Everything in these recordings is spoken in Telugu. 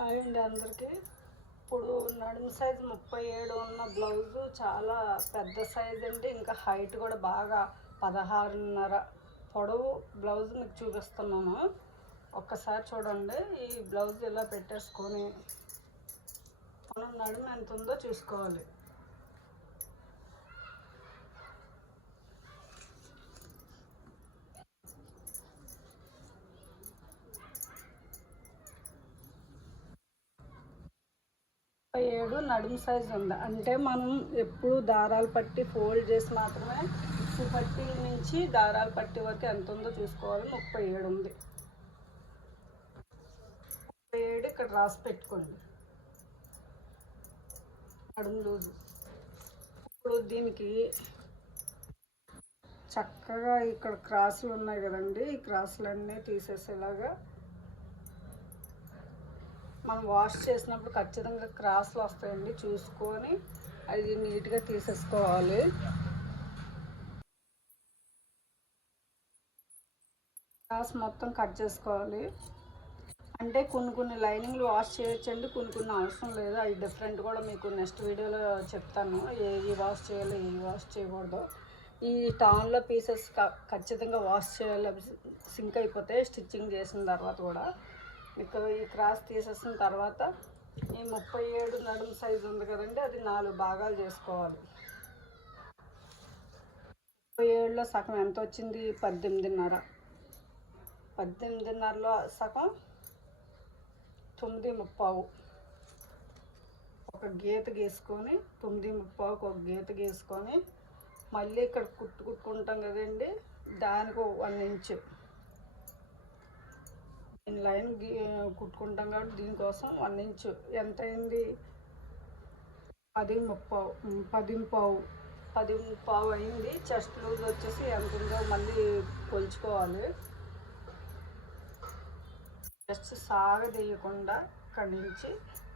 హాయ్ అండి అందరికీ. ఇప్పుడు నడుము సైజు 37 ఉన్న బ్లౌజు చాలా పెద్ద సైజ్ అండి. ఇంకా హైట్ కూడా బాగా 16.5 పొడవు బ్లౌజ్ మీకు చూపిస్తున్నాను. ఒక్కసారి చూడండి. ఈ బ్లౌజ్ ఇలా పెట్టేసుకొని మనం నడుము ఎంత ఉందో చూసుకోవాలి. ఏడు నడుము సైజు ఉంది అంటే మనం ఎప్పుడు దారాలు పట్టి ఫోల్డ్ చేసి మాత్రమే ఉక్సు పట్టి నుంచి దారాలు పట్టి వరకు ఎంత ఉందో చూసుకోవాలి. 37 ఉంది. 37 ఇక్కడ రాసి పెట్టుకోండి నడుము లూజు. ఇప్పుడు దీనికి చక్కగా ఇక్కడ క్రాసులు ఉన్నాయి కదండి, ఈ క్రాసులన్నీ తీసేసేలాగా మనం వాష్ చేసినప్పుడు ఖచ్చితంగా క్రాస్లు వస్తాయండి, చూసుకొని అది నీట్గా తీసేసుకోవాలి. క్రాస్ మొత్తం కట్ చేసుకోవాలి. అంటే కొన్ని లైనింగ్లు వాష్ చేయొచ్చండి, కొన్ని అవసరం లేదు. అవి డిఫరెంట్ కూడా మీకు నెక్స్ట్ వీడియోలో చెప్తాను, ఏవి వాష్ చేయాలో ఏవి వాష్ చేయకూడదు. ఈ టాన్లో పీసెస్ ఖచ్చితంగా వాష్ చేయాలి, సింక్ అయిపోతాయి స్టిచ్చింగ్ చేసిన తర్వాత కూడా. మీకు ఈ క్రాస్ తీసేసిన తర్వాత ఈ 37 నడుము సైజు ఉంది కదండి, అది 4 భాగాలు చేసుకోవాలి. 37లో సగం ఎంత వచ్చింది? 18.5. 18.5లో సగం 9.25. ఒక గీత గీసుకొని 9.25కు ఒక గీత గీసుకొని మళ్ళీ ఇక్కడ కుట్టుకుంటాం కదండి, దానికి 1 ఇంచు లైన్ కుట్టుకుంటాం కాబట్టి దీనికోసం 1 ఇంచు ఎంత అయింది? 10.25 అయింది. చెస్ట్ లూజ్ వచ్చేసి ఎంత ఉందో మళ్ళీ కొలుచుకోవాలి. జస్ట్ సాగదీయకుండా ఇక్కడి నుంచి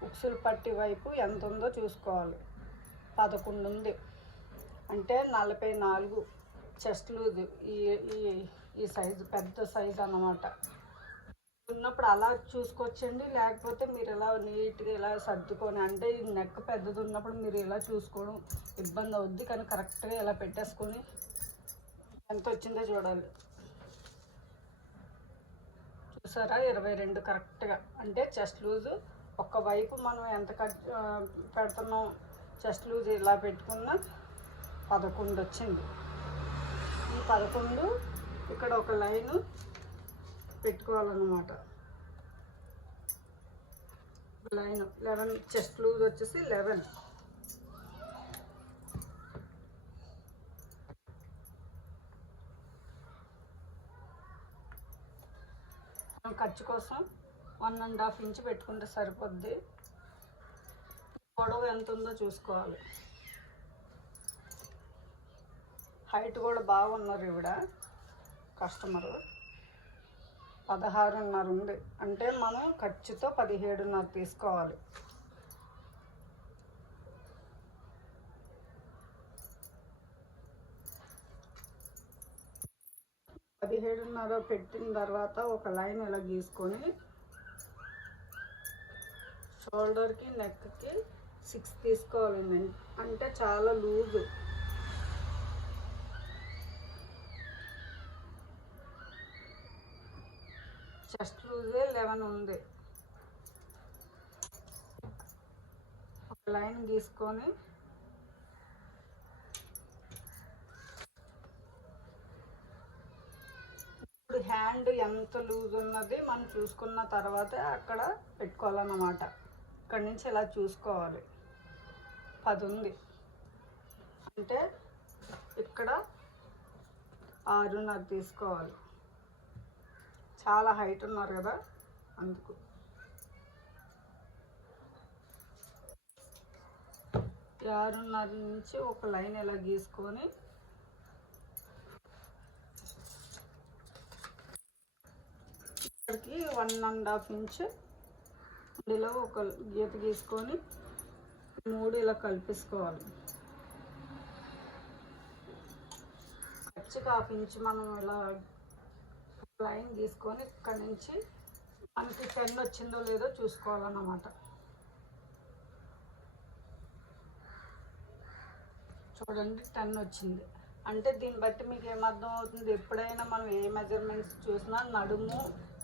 ఉక్సులు పట్టి వైపు ఎంత ఉందో చూసుకోవాలి. 11 ఉంది అంటే 44 చెస్ట్ లూజ్. ఈ సైజు పెద్ద సైజు అన్నమాట. ఉన్నప్పుడు అలా చూసుకోవచ్చండి, లేకపోతే మీరు ఇలా నీట్గా ఇలా సర్దుకొని, అంటే ఈ నెక్ పెద్దది ఉన్నప్పుడు మీరు ఇలా చూసుకోవడం ఇబ్బంది అవుద్ది, కానీ కరెక్ట్గా ఇలా పెట్టేసుకొని ఎంత వచ్చిందో చూడాలి. చూసారా? 22 కరెక్ట్గా. అంటే చెస్ట్ లూజు ఒక్కవైపు మనం ఎంత కట్ పెడుతున్నాం, చెస్ట్ లూజ్ ఇలా పెట్టుకున్న 11 వచ్చింది. ఈ 11 ఇక్కడ ఒక లైను పెట్టుకోవాలన్నమాట. లైన్ 11, చెస్ట్ లూజ్ వచ్చేసి 11. ఖర్చు కోసం 1.5 ఇంచ్ పెట్టుకుంటే సరిపోద్ది. పొడవు ఎంత ఉందో చూసుకోవాలి. హైట్ కూడా బాగున్నారు ఈవిడ కస్టమరు. 16.5 ఉంది అంటే మనం ఖర్చుతో 17.5 తీసుకోవాలి. $17.5 పెట్టిన తర్వాత ఒక లైన్ ఇలా గీసుకొని షోల్డర్కి నెక్కి 6 తీసుకోవాలండి. అంటే చాలా లూజు. చెస్ట్ లూజే 11 ఉంది. ఒక లైన్ గీసుకొని ఇప్పుడు హ్యాండ్ ఎంత లూజ్ ఉన్నది మనం చూసుకున్న తర్వాత అక్కడ పెట్టుకోవాలన్నమాట. ఇక్కడి నుంచి ఇలా చూసుకోవాలి. 10 ఉంది అంటే ఇక్కడ 6.5 తీసుకోవాలి. చాలా హైట్ ఉన్నారు కదా, అందుకు. 6.5 నుంచి ఒక లైన్ ఇలా గీసుకొని ఇక్కడికి 1.5 ఇంచ్ ఇలా ఒక గీత గీసుకొని 3 ఇలా కలిపేసుకోవాలి. ఖర్చుకి 1/2 ఇంచ్ మనం ఇలా లైన్ గీసుకొని ఇక్కడి నుంచి మనకి 10 వచ్చిందో లేదో చూసుకోవాలన్నమాట. చూడండి 10 వచ్చింది అంటే దీన్ని బట్టి మీకు ఏమర్థం అవుతుంది, ఎప్పుడైనా మనం ఏ మెజర్మెంట్స్ చూసినా నడుము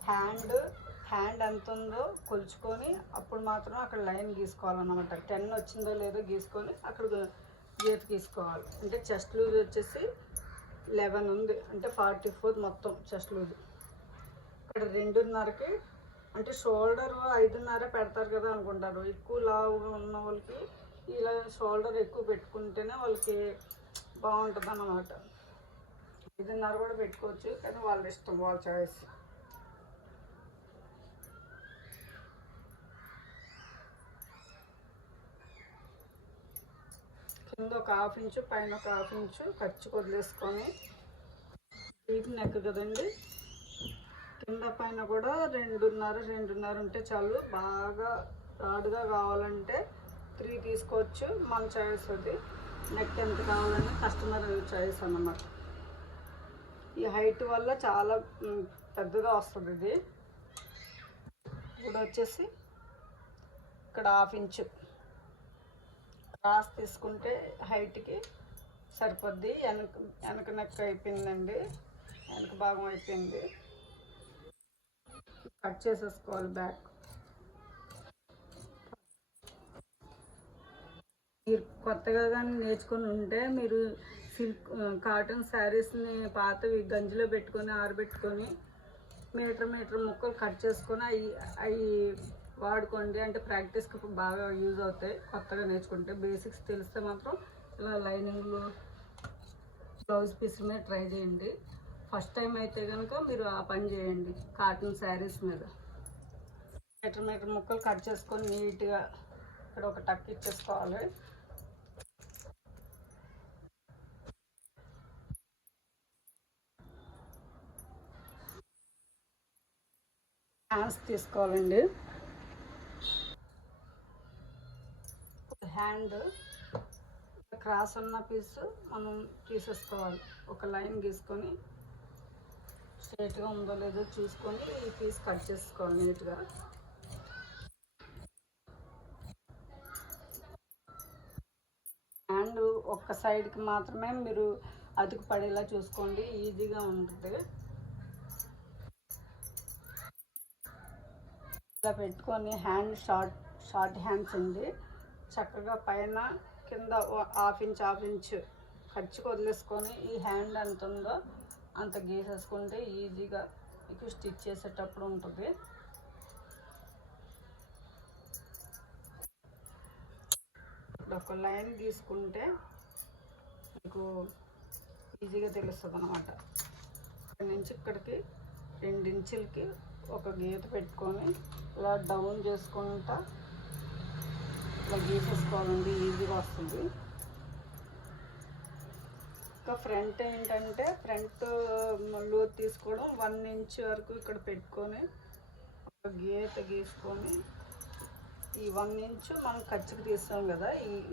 హ్యాండ్ ఎంత ఉందో కొలుచుకొని అప్పుడు మాత్రం అక్కడ లైన్ గీసుకోవాలన్నమాట. 10 వచ్చిందో లేదో గీసుకొని అక్కడ గీత గీసుకోవాలి. అంటే చెస్ట్ లూజ్ వచ్చేసి 11 ఉంది, అంటే 44 మొత్తం చెస్ట్ లూజ్. ఇక్కడ 2.5కి అంటే షోల్డర్ 5.5 పెడతారు కదా అనుకుంటారు. ఎక్కువ లావుగా ఉన్న వాళ్ళకి ఇలా షోల్డర్ ఎక్కువ పెట్టుకుంటేనే వాళ్ళకి బాగుంటుంది అన్నమాట. 5.5 కూడా పెట్టుకోవచ్చు, కానీ వాళ్ళ ఇష్టం, వాళ్ళ చాయిస్. కింద ఒక 1/2 ఇంచు పైన ఒక 1/2 ఇంచు ఖర్చు వదిలేసుకొని, డీప్ నెక్ కదండి, కింద పైన కూడా 2.5 ఉంటే చాలు. బాగా రాడుగా కావాలంటే 3 తీసుకోవచ్చు, మన చాయిస్ అది. నెక్ ఎంత కావాలని కస్టమర్ చాయిస్ అన్నమాట. ఈ హైట్ వల్ల చాలా పెద్దగా వస్తుంది ఇది. ఇప్పుడు వచ్చేసి ఇక్కడ 1/2 ఇంచు క్రాస్ తీసుకుంటే హైట్కి సరిపోద్ది. వెనక నెక్ అయిపోయిందండి, వెనక భాగం అయిపోయింది. కట్ చేసేసుకోవాలి బ్యాక్. మీరు కొత్తగా కానీ నేర్చుకొని ఉంటే మీరు సిల్క్ కాటన్ శారీస్ని పాతవి గంజిలో పెట్టుకొని ఆరబెట్టుకొని మీటర్ ముక్కలు కట్ చేసుకొని అవి వాడుకోండి. అంటే ప్రాక్టీస్కి బాగా యూజ్ అవుతాయి. కొత్తగా నేర్చుకుంటే బేసిక్స్ తెలిస్తే మాత్రం ఇలా లైనింగ్లు బ్లౌజ్ పీస్ మీద ట్రై చేయండి. ఫస్ట్ టైం అయితే కనుక మీరు ఆ పని చేయండి. కాటన్ శారీస్ మీద మీటర్ ముక్కలు కట్ చేసుకొని నీట్గా ఇక్కడ ఒక టక్ ఇచ్చేసుకోవాలి. హ్యాండ్స్ తీసుకోవాలండి. హ్యాండ్ క్రాస్ ఉన్న పీస్ మనం తీసేసుకోవాలి. ఒక లైన్ గీసుకొని స్ట్రైట్గా ఉందో లేదో చూసుకొని ఈ పీస్ కట్ చేసుకోవాలి నీట్గా. హ్యాండ్ ఒక్క సైడ్కి మాత్రమే మీరు అతుకు పడేలా చూసుకోండి, ఈజీగా ఉంటుంది. ఇలా పెట్టుకొని హ్యాండ్ షార్ట్ హ్యాండ్స్ ఉంది, చక్కగా పైన కింద 1/2 ఇంచు ఖర్చుకు వదిలేసుకొని ఈ హ్యాండ్ ఎంత ఉందో అంత గీసేసుకుంటే ఈజీగా మీకు స్టిచ్ చేసేటప్పుడు ఉంటుంది. ఇప్పుడు ఒక లైన్ గీసుకుంటే మీకు ఈజీగా తెలుస్తుంది అన్నమాట. ఇక్కడి నుంచి ఇక్కడికి 2 ఇంచులకి ఒక గీత పెట్టుకొని ఇలా డౌన్ చేసుకుంటా ఇలా గీసేసుకోవాలండి, ఈజీగా వస్తుంది. ఇంకా ఫ్రంట్ ఏంటంటే ఫ్రంట్ లోతు తీసుకోవడం 1 ఇంచ్ వరకు ఇక్కడ పెట్టుకొని ఒక గీత గీసుకొని ఈ 1 ఇంచు మనం ఖర్చుకు తీస్తాం కదా,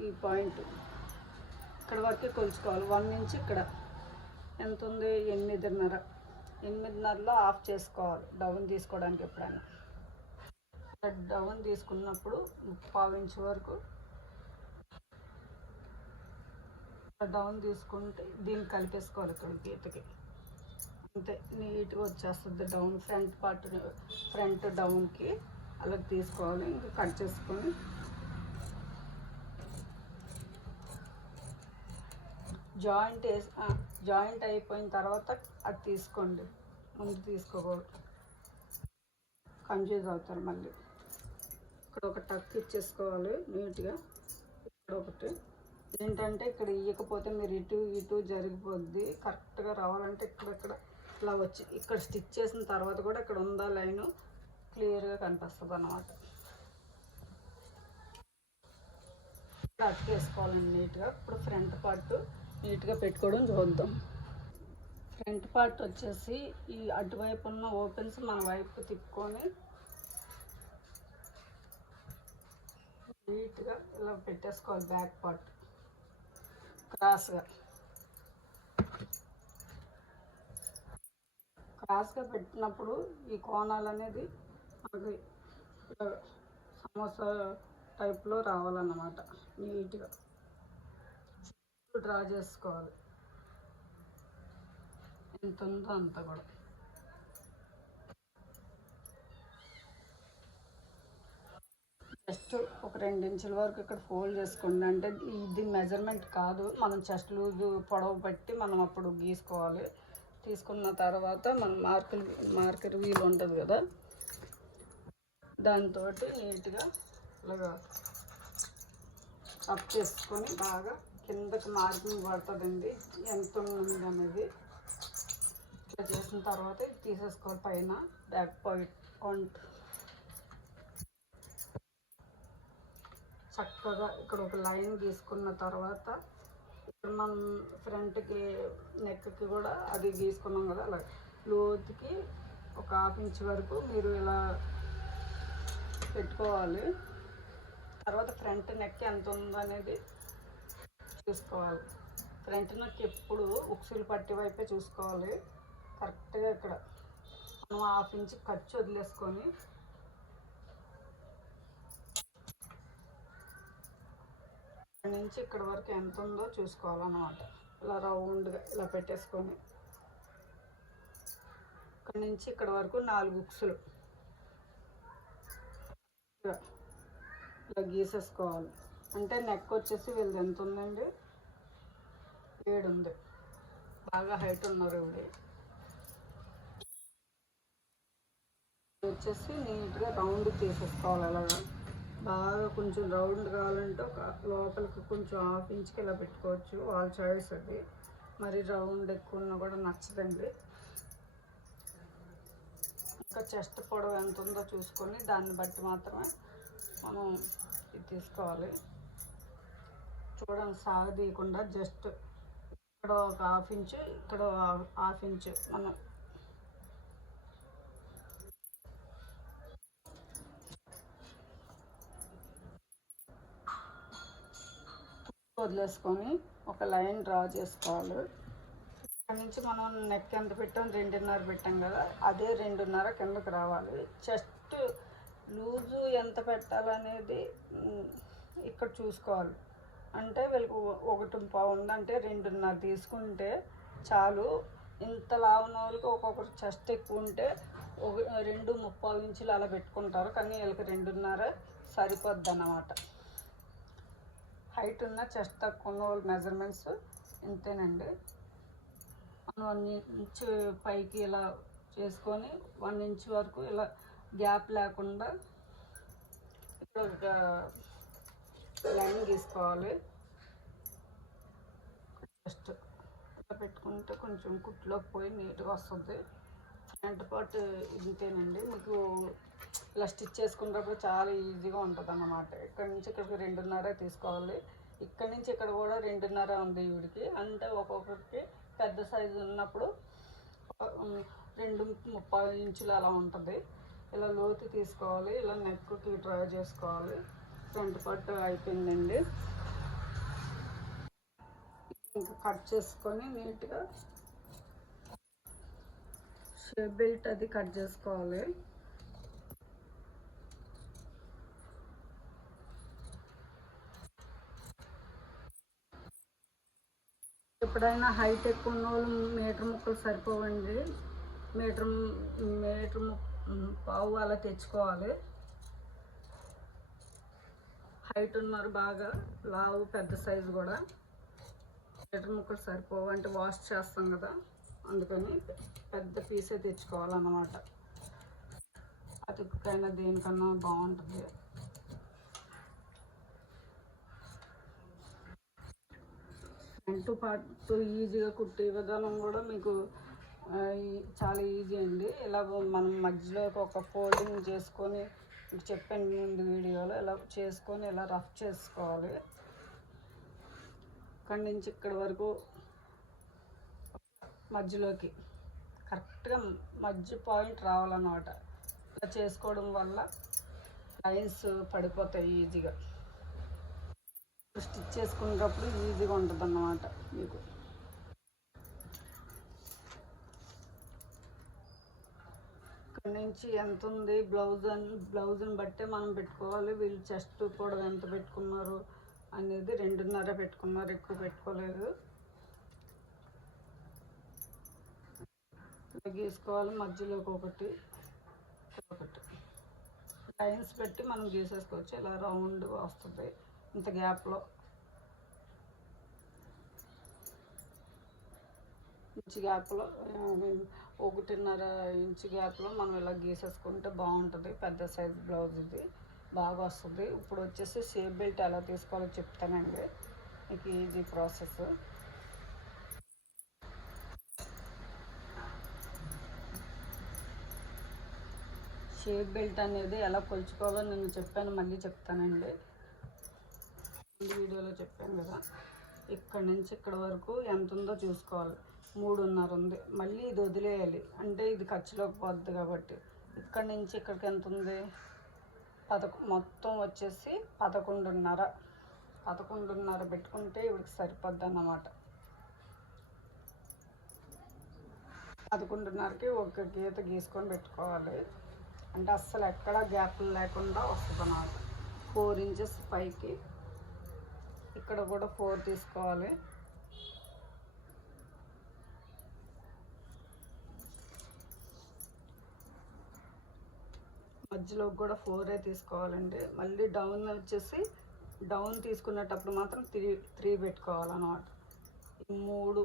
ఈ పాయింట్ ఇక్కడ వరకు కొలుచుకోవాలి. 1 ఇంచ్ ఇక్కడ ఎంత ఉంది, 8.5లో ఆఫ్ చేసుకోవాలి డౌన్ తీసుకోవడానికి. ఎప్పుడైనా డౌన్ తీసుకున్నప్పుడు 1/4 ఇంచ్ వరకు డౌన్ తీసుకుంటే దీన్ని కలిపేసుకోవాలి ఇక్కడ గీతకి. అంతే నీట్గా వచ్చేస్తుంది డౌన్. ఫ్రంట్ డౌన్కి అలా తీసుకోవాలి. ఇంకా కట్ చేసుకొని జాయింట్ అయిపోయిన తర్వాత అది తీసుకోండి, ముందు తీసుకోకూడదు, కన్ఫ్యూజ్ అవుతారు మళ్ళీ. ఇక్కడ ఒక టక్ ఇచ్చేసుకోవాలి నీట్గా. ఇక్కడ ఒకటి ఏంటంటే ఇక్కడ ఇవ్వకపోతే మీరు ఇటు జరిగిపోద్ది. కరెక్ట్గా రావాలంటే ఇక్కడ ఇలా వచ్చి ఇక్కడ స్టిచ్ చేసిన తర్వాత కూడా ఇక్కడ ఉందా లైను క్లియర్గా కనిపిస్తుంది అన్నమాట. అతికేసుకోవాలండి నీట్గా. ఇప్పుడు ఫ్రంట్ పార్ట్ నీట్గా పెట్టుకోవడం చూద్దాం. ఫ్రంట్ పార్ట్ వచ్చేసి ఈ అటువైపు ఉన్న ఓపెన్స్ మన వైపు తిప్పుకొని నీట్గా ఇలా పెట్టేసుకోవాలి. బ్యాక్ పార్ట్ క్రాస్గా పెట్టినప్పుడు ఈ కోణాలు అనేది అది ఇలా సమోసా టైప్లో రావాలన్నమాట. నీట్గా డ్రా చేసుకోవాలి, ఎంత ఉందో అంత కూడా. జస్ట్ ఒక 2 ఇంచుల వరకు ఇక్కడ ఫోల్డ్ చేసుకోండి. అంటే ఇది మెజర్మెంట్ కాదు, మనం చెస్ట్ లూజ్ పొడవు బట్టి మనం అప్పుడు గీసుకోవాలి. తీసుకున్న తర్వాత మన మార్కర్ వీల్ ఉంటుంది కదా, దాంతో నీట్గా ఇలాగా కట్ చేసుకొని బాగా కిందకి మార్కింగ్ పడుతుందండి ఎంత ఉంది అనేది. ఇట్లా చేసిన తర్వాత తీసేసుకోవాలి పైన బ్యాక్ పాయింట్. చక్కగా ఇక్కడ ఒక లైన్ గీసుకున్న తర్వాత ఇక్కడ మనం ఫ్రంట్కి నెక్కి కూడా అది గీసుకున్నాం కదా, అలా లోతుకి ఒక 1/2 ఇంచ్ వరకు మీరు ఇలా పెట్టుకోవాలి. తర్వాత ఫ్రంట్ నెక్ ఎంత ఉందో అనేది చూసుకోవాలి. ఫ్రంట్ నెక్ ఎప్పుడు ఉక్సులు పట్టి వైపే చూసుకోవాలి. కరెక్ట్గా ఇక్కడ మనం 1/2 ఇంచ్ ఖర్చు వదిలేసుకొని ఇక్కడ నుంచి ఇక్కడ వరకు ఎంత ఉందో చూసుకోవాలన్నమాట. ఇలా రౌండ్గా ఇలా పెట్టేసుకొని ఇక్కడ నుంచి ఇక్కడ వరకు 4 ఉక్సులు ఇలా గీసేసుకోవాలి. అంటే నెక్ వచ్చేసి వీళ్ళది ఎంత ఉందండి, 7 ఉంది. బాగా హైట్ ఉన్నారు ఇవి. వచ్చేసి నీట్గా రౌండ్ తీసేసుకోవాలి. అలాగా బాగా కొంచెం రౌండ్ కావాలంటే ఒక లోపలికి కొంచెం 1/2 ఇంచ్కి ఇలా పెట్టుకోవచ్చు, వాళ్ళ చాయిస్ అది. మరి రౌండ్ ఎక్కువ ఉన్నా కూడా నచ్చదండి. ఇంకా చెస్ట్ పొడవు ఎంత ఉందో చూసుకొని దాన్ని బట్టి మాత్రమే మనం ఇది తీసుకోవాలి. చూడండి, సాగదీయకుండా జస్ట్ ఇక్కడ ఒక 1/2 ఇంచు, ఇక్కడ 1/2 ఇంచు మనం వదిలేసుకొని ఒక లైన్ డ్రా చేసుకోవాలి. ఇక్కడ నుంచి మనం నెక్ ఎంత పెట్టాం, 2.5 పెట్టాం కదా, అదే 2.5 కిందకి రావాలి. చెస్ట్ లూజు ఎంత పెట్టాలనేది ఇక్కడ చూసుకోవాలి. అంటే వీళ్ళకి 1.5 ఉందంటే 2.5 తీసుకుంటే చాలు. ఇంత లావున వాళ్ళకి ఒక్కొక్కరు చెస్ట్ ఎక్కువ ఉంటే 2.35 ఇంచులు అలా పెట్టుకుంటారు, కానీ వీళ్ళకి 2.5 సరిపోద్ది అన్నమాట. హైట్ ఉన్న చెస్ట్ తక్కువ ఉన్న వాళ్ళ మెజర్మెంట్స్ ఇంతేనండి. మనం 1 ఇంచ్ పైకి ఇలా చేసుకొని 1 ఇంచ్ వరకు ఇలా గ్యాప్ లేకుండా ఇక్కడ ఒక లైన్ గీసుకోవాలి. జస్ట్ ఇలా పెట్టుకుంటే కొంచెం కుట్లోకి పోయి నీట్గా వస్తుంది. ఫ్రంట్ పార్ట్ ఇంతేనండి. మీకు ఇలా స్టిచ్ చేసుకున్నప్పుడు చాలా ఈజీగా ఉంటుంది అన్నమాట. ఇక్కడ నుంచి ఇక్కడికి 2.5 తీసుకోవాలి. ఇక్కడ నుంచి ఇక్కడ కూడా 2.5 ఉంది వీడికి. అంటే ఒక్కొక్కరికి పెద్ద సైజు ఉన్నప్పుడు 2.35 ఇంచులు అలా ఉంటుంది. ఇలా లోతు తీసుకోవాలి. ఇలా నెక్కి డ్రా చేసుకోవాలి. ఫ్రంట్ పార్ట్ అయిపోయిందండి. ఇంకా కట్ చేసుకొని నీట్గా షేప్ బెల్ట్ అది కట్ చేసుకోవాలి. ఎప్పుడైనా హైట్ ఎక్కువ ఉన్న వాళ్ళు మీటర్ ముక్కలు సరిపోవండి. మీటర్ పావు అలా తెచ్చుకోవాలి. హైట్ ఉన్నారు బాగా లావు పెద్ద సైజు కూడా మీటర్ ముక్కలు సరిపోవు. అంటే వాష్ చేస్తాం కదా, అందుకని పెద్ద పీసే తెచ్చుకోవాలన్నమాట. అతుకైనా దేనికన్నా బాగుంటుంది. ఫ్రంట్ పార్ట్ ఈజీగా కుట్టే విధానం కూడా మీకు చాలా ఈజీ అండి. ఇలా మనం మధ్యలోకి ఒక ఫోల్డింగ్ చేసుకొని, మీకు చెప్పాను ముందు వీడియోలో, ఇలా చేసుకొని ఇలా రఫ్ చేసుకోవాలి. ఇక్కడి నుంచి ఇక్కడి వరకు మధ్యలోకి కరెక్ట్గా మధ్య పాయింట్ రావాలన్నమాట. ఇలా చేసుకోవడం వల్ల లైన్స్ పడిపోతాయి ఈజీగా. స్టిచ్ చేసుకునేటప్పుడు ఈజీగా ఉంటుంది అన్నమాట మీకు. ఇక్కడ నుంచి ఎంత ఉంది బ్లౌజ్ని బట్టే మనం పెట్టుకోవాలి. వీళ్ళు చెస్ట్ కూడా ఎంత పెట్టుకున్నారు అనేది 2.5 పెట్టుకున్నారు, ఎక్కువ పెట్టుకోలేదు. గీసుకోవాలి, మధ్యలోకి ఒకటి లైన్స్ పెట్టి మనం గీసేసుకోవచ్చు. ఇలా రౌండ్గా వస్తుంది ఇంత గ్యాప్లో. ఇంచు గ్యాప్లో 1.5 ఇంచు గ్యాప్లో మనం ఇలా గీసేసుకుంటే బాగుంటుంది. పెద్ద సైజ్ బ్లౌజ్ ఇది బాగా వస్తుంది. ఇప్పుడు వచ్చేసి షేప్ బెల్ట్ ఎలా తీసుకోవాలో చెప్తానండి, మీకు ఈజీ ప్రాసెస్. షేప్ బెల్ట్ అనేది ఎలా కొలుచుకోవాలో నేను చెప్పాను, మళ్ళీ చెప్తానండి. వీడియోలో చెప్పాను కదా. ఇక్కడ నుంచి ఇక్కడ వరకు ఎంత ఉందో చూసుకోవాలి. 3.5 ఉంది. మళ్ళీ ఇది వదిలేయాలి, అంటే ఇది ఖర్చులోకి పోద్ది కాబట్టి. ఇక్కడ నుంచి ఇక్కడికి ఎంత ఉంది? మొత్తం వచ్చేసి 11.5 పెట్టుకుంటే ఇవిడికి సరిపోద్ది అన్నమాట. 11.5కి ఒక గీత గీసుకొని పెట్టుకోవాలి. అంటే అస్సలు ఎక్కడ గ్యాప్లు లేకుండా వస్తుంది అన్నమాట. 4 ఇంచెస్ పైకి, ఇక్కడ కూడా 4 తీసుకోవాలి. మధ్యలో కూడా 4 తీసుకోవాలండి. మళ్ళీ డౌన్ వచ్చేసి డౌన్ తీసుకునేటప్పుడు మాత్రం 3 పెట్టుకోవాలన్నమాట. ఈ 3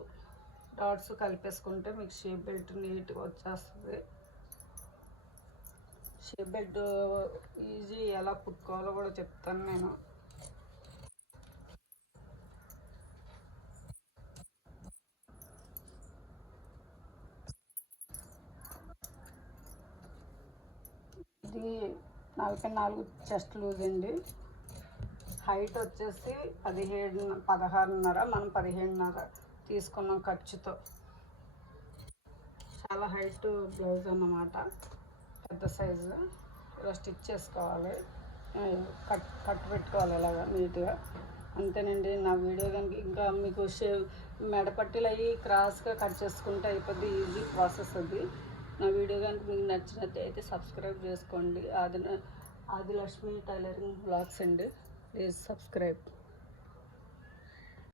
డాట్స్ కలిపేసుకుంటే మీకు షేప్ బెల్ట్ నీట్గా వచ్చేస్తుంది. షేప్ బెల్ట్ ఈజీ ఎలా కుట్టుకోవాలో కూడా చెప్తాను నేను. ఇది 44 చెస్ట్ లూజ్ అండి. హైట్ వచ్చేసి 16.5, మనం 17.5 తీసుకున్నాం ఖర్చుతో. చాలా హైట్ బ్లౌజ్ అన్నమాట, పెద్ద సైజు. ఇలా స్టిచ్ చేసుకోవాలి, కట్ పెట్టుకోవాలి ఇలాగా నీట్గా. అంతేనండి. నా వీడియో కనుక ఇంకా మీకు మెడపట్టీలు అవి క్రాస్గా కట్ చేసుకుంటే అయిపోద్ది, ఈజీ ప్రాసెస్ అది. నా వీడియో కనుక మీకు నచ్చినట్టయితే సబ్స్క్రైబ్ చేసుకోండి. ఆదిలక్ష్మి టైలరింగ్ బ్లాగ్స్ అండి, ప్లీజ్ సబ్స్క్రైబ్.